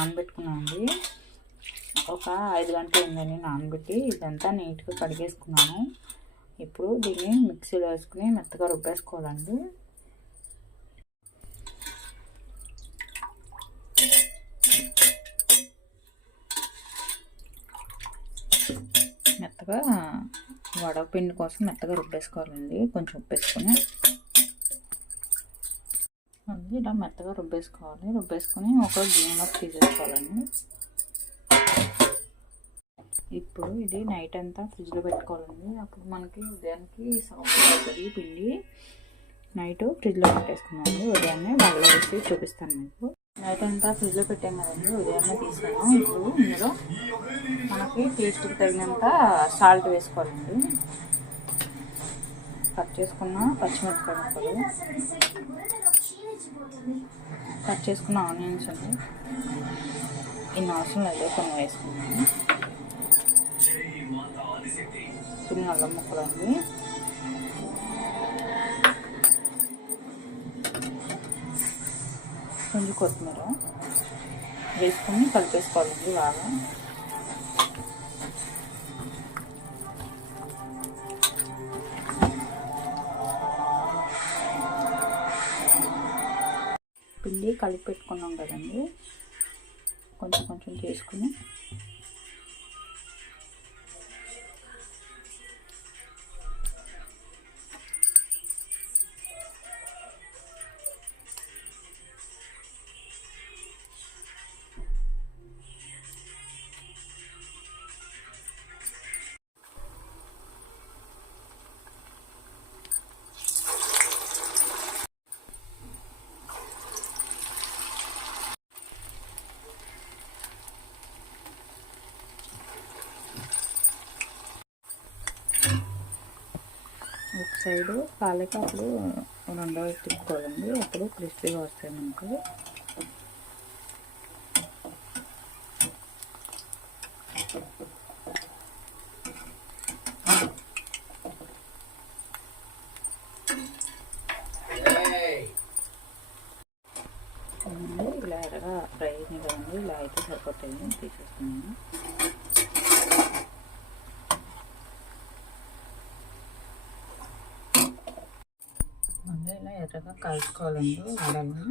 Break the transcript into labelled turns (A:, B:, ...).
A: నానబెట్టుకున్నాను ఒక ఐదు గంటలు ఉందని నానబెట్టి ఇదంతా నీట్గా కడిగేసుకున్నాను. ఇప్పుడు దీన్ని మిక్సీలో వేసుకుని మెత్తగా రుబ్బేసుకోవాలండి. మెత్తగా వడపిండి కోసం మెత్తగా రుబ్బేసుకోవాలండి. కొంచెం ఉప్పు వేసుకొని. ఇలా మెత్తగా రుబ్బేసుకోవాలి. రుబ్బేసుకొని ఒక గిన్నెలోకి తీసేసుకోవాలండి. ఇప్పుడు ఇది నైట్ అంతా ఫ్రిడ్జ్లో పెట్టుకోవాలండి. అప్పుడు మనకి ఉదయానికి సాఫ్ట్ అవుతుంది పిండి. నైట్ ఫ్రిడ్జ్లో పెట్టేసుకున్నాము ఉదయాన్నే బాగా వేసి చూపిస్తాను మీకు. నైట్ అంతా ఫ్రిడ్జ్లో పెట్టాం కదండి ఉదయాన్నే తీసుకున్నాం ఇప్పుడు ఇందులో మనకి టేస్ట్కి తగినంత సాల్ట్ వేసుకోవాలండి. కట్ చేసుకున్న పచ్చిమిరపకాయ ముక్కలు కట్ చేసుకున్న ఆనియన్స్ అండి. ఇన్ని అవసరం లేదు కొన్ని వేసుకున్నాను కొన్ని అల్లం ముక్కలు అండి. కొంచెం కొత్తిమీర వేసుకొని కలిపేసుకోవాలండి బాగా పిండి కలిపి పెట్టుకున్నాం కదండి. కొంచెం కొంచెం చేసుకుని సైడు కాలేక అప్పుడు రెండో తిప్పుకోవాలండి అప్పుడు క్రిస్పీగా వస్తాయి మనకు. ఇలా ఎరగా ఫ్రై కదండి. ఇలా అయితే సరిపోతాయి. తీసేస్తున్నాను. ఇలా ఎర్రగా కలుసుకోవాలండి వడలు